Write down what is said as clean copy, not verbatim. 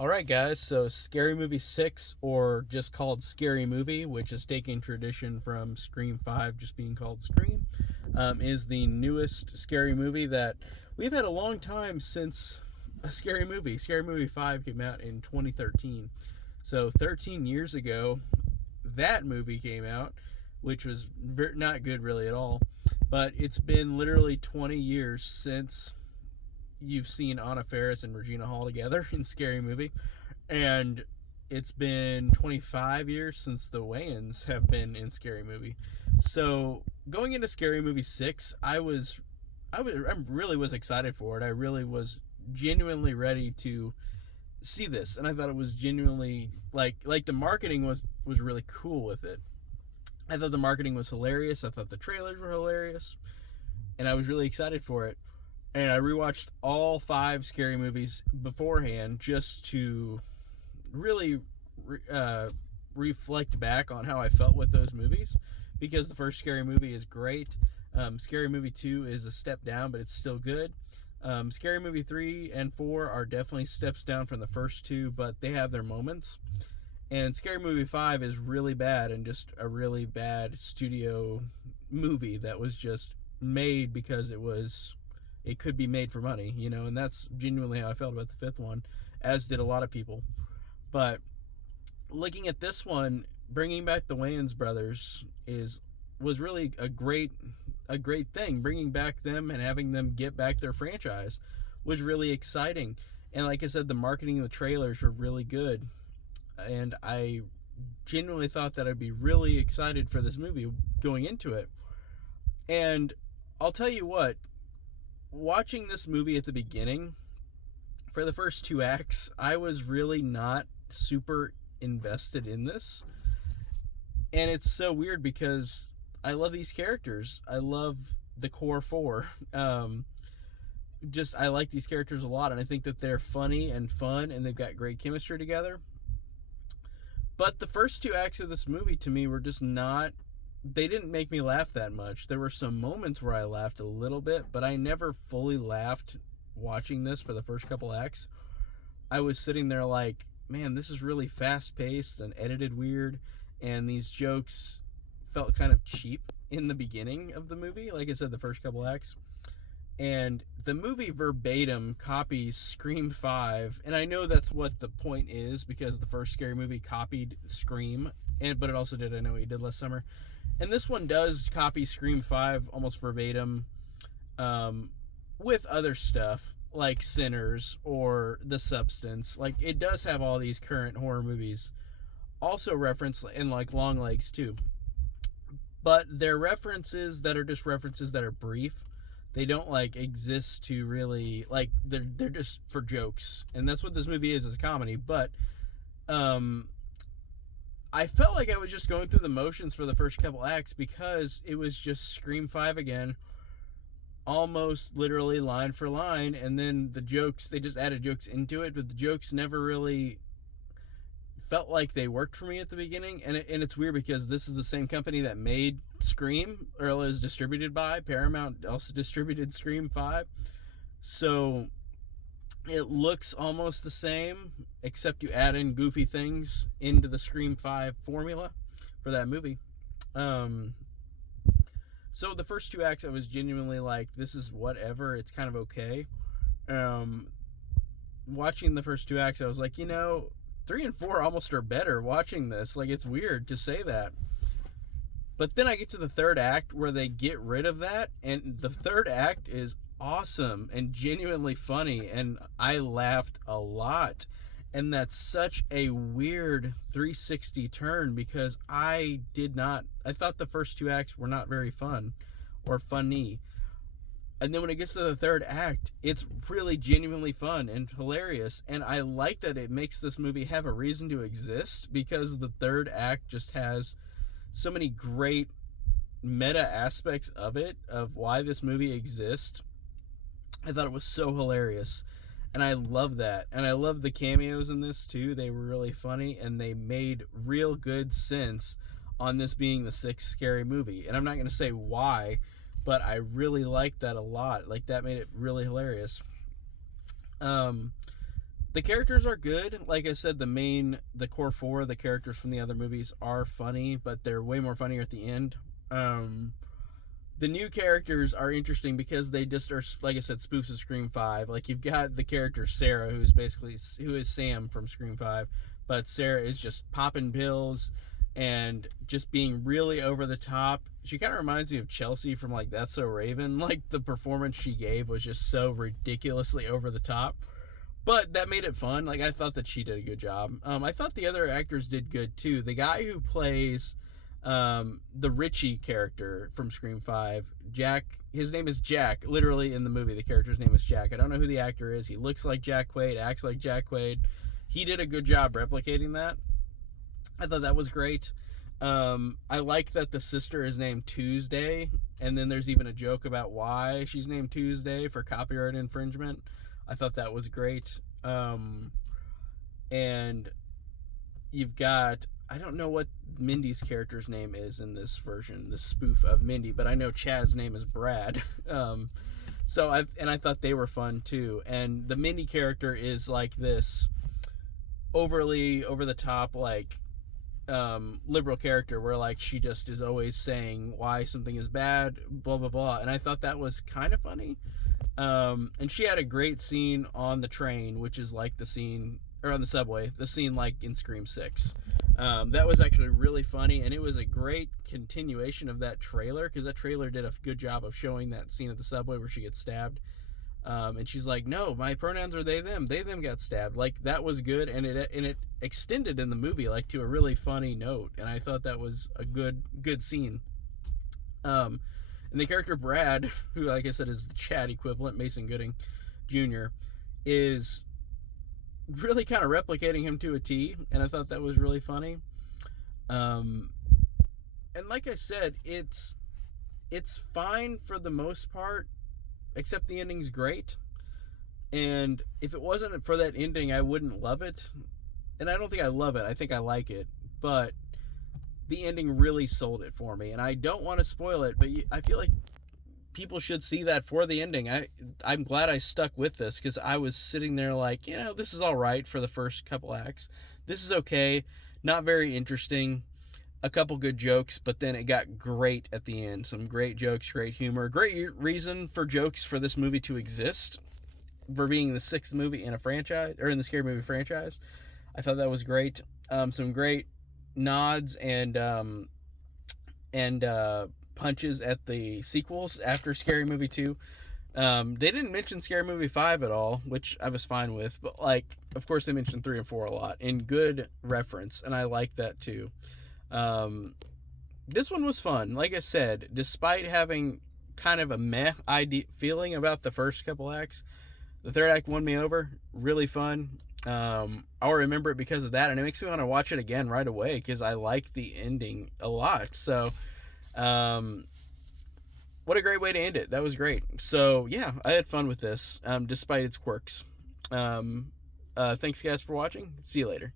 Alright, guys, so Scary Movie 6, or just called Scary Movie, which is taking tradition from Scream 5 just being called Scream, is the newest scary movie that we've had a long time since a scary movie. Scary Movie 5 came out in 2013. So 13 years ago, that movie came out, which was not good really at all. But it's been literally 20 years since you've seen Anna Faris and Regina Hall together in Scary Movie, and it's been 25 years since the Wayans have been in Scary Movie. So going into Scary Movie 6, I really was excited for it. I really was genuinely ready to see this, and I thought it was genuinely like the marketing was really cool with it. I thought the marketing was hilarious. I thought the trailers were hilarious, and I was really excited for it. And I rewatched all 5 scary movies beforehand just to really reflect back on how I felt with those movies, because the first Scary Movie is great. Scary Movie 2 is a step down, but it's still good. Scary Movie 3 and 4 are definitely steps down from the first two, but they have their moments. And Scary Movie 5 is really bad, and just a really bad studio movie that was just made because it could be made for money, and that's genuinely how I felt about the 5th one, as did a lot of people. But looking at this one, bringing back the Wayans brothers was really a great thing. Bringing back them and having them get back their franchise was really exciting. And like I said, the marketing and the trailers were really good, and I genuinely thought that I'd be really excited for this movie going into it. And I'll tell you what, watching this movie at the beginning, for the first 2 acts, I was really not super invested in this. And it's so weird because I love these characters. I love the core 4. I like these characters a lot, and I think that they're funny and fun, and they've got great chemistry together. But the first 2 acts of this movie, to me, were just not... They didn't make me laugh that much. There were some moments where I laughed a little bit, but I never fully laughed watching this for the first couple acts. I was sitting there like, man, this is really fast-paced and edited weird, and these jokes felt kind of cheap in the beginning of the movie, like I said, the first couple acts. And the movie verbatim copies Scream 5, and I know that's what the point is, because the first Scary Movie copied Scream, but it also did I Know What You Did Last Summer. And this one does copy Scream 5 almost verbatim, with other stuff like Sinners or The Substance. Like, it does have all these current horror movies also referenced, in like Longlegs too. But they're references that are just references that are brief. They don't like exist to really, like, they're just for jokes. And that's what this movie is a comedy. But I felt like I was just going through the motions for the first couple acts, because it was just Scream 5 again, almost literally line for line. And then the jokes, they just added jokes into it, but the jokes never really felt like they worked for me at the beginning. And it's weird because this is the same company that made Scream, or was distributed by. Paramount also distributed Scream 5. So it looks almost the same, except you add in goofy things into the Scream 5 formula for that movie. So the first 2 acts, I was genuinely like, this is whatever, it's kind of okay. Watching the first 2 acts, I was like, 3 and 4 almost are better watching this. Like, it's weird to say that. But then I get to the 3rd act where they get rid of that, and the 3rd act is awesome and genuinely funny, and I laughed a lot. And that's such a weird 360 turn, because I thought the first 2 acts were not very fun or funny. And then when it gets to the 3rd act, it's really genuinely fun and hilarious. And I like that it makes this movie have a reason to exist, because the 3rd act just has so many great meta aspects of it, of why this movie exists. I thought it was so hilarious, and I love that. And I love the cameos in this too. They were really funny, and they made real good sense on this being the 6th Scary Movie. And I'm not going to say why, but I really liked that a lot. Like, that made it really hilarious. The characters are good. Like I said, the core four, the characters from the other movies are funny, but they're way more funnier at the end. Um, the new characters are interesting because they just are, like I said, spoofs of Scream 5. Like, you've got the character Sarah, who is Sam from Scream 5, but Sarah is just popping pills and just being really over the top. She kind of reminds me of Chelsea from, like, That's So Raven. Like, the performance she gave was just so ridiculously over the top, but that made it fun. Like, I thought that she did a good job. I thought the other actors did good too. The guy who plays the Richie character from Scream 5, Jack, his name is Jack. Literally in the movie, the character's name is Jack. I don't know who the actor is. He looks like Jack Quaid, acts like Jack Quaid. He did a good job replicating that. I thought that was great. I like that the sister is named Tuesday, and then there's even a joke about why she's named Tuesday for copyright infringement. I thought that was great. And you've got, I don't know what Mindy's character's name is in this version, this spoof of Mindy, but I know Chad's name is Brad. I thought they were fun too. And the Mindy character is like this overly over the top, like, liberal character where, like, she just is always saying why something is bad, blah blah blah, and I thought that was kind of funny. And she had a great scene on the train, which is like the scene, or on the subway, the scene like in Scream 6. That was actually really funny, and it was a great continuation of that trailer, because that trailer did a good job of showing that scene at the subway where she gets stabbed. And she's like, no, my pronouns are they, them. They, them got stabbed. Like, that was good, and it extended in the movie, like, to a really funny note, and I thought that was a good scene. And the character Brad, who, like I said, is the Chad equivalent, Mason Gooding Jr., is really kind of replicating him to a T, and I thought that was really funny. And like I said, it's fine for the most part, except the ending's great. And if it wasn't for that ending, I wouldn't love it. And I don't think I love it. I think I like it. But the ending really sold it for me. And I don't want to spoil it, but I feel like people should see that for the ending. I'm glad I stuck with this, because I was sitting there like, this is all right for the first couple acts. This is okay. Not very interesting. A couple good jokes, but then it got great at the end. Some great jokes, great humor, great reason for jokes for this movie to exist, for being the sixth movie in a franchise, or in the Scary Movie franchise. I thought that was great. Some great nods and punches at the sequels after Scary Movie 2. They didn't mention Scary Movie 5 at all, which I was fine with, but, like, of course they mentioned 3 and 4 a lot in good reference, and I like that too. This one was fun. Like I said, despite having kind of a meh feeling about the first couple acts, the third act won me over. Really fun. I'll remember it because of that, and it makes me want to watch it again right away, because I like the ending a lot. So, what a great way to end it. That was great. So, yeah, I had fun with this, despite its quirks. Thanks, guys, for watching. See you later.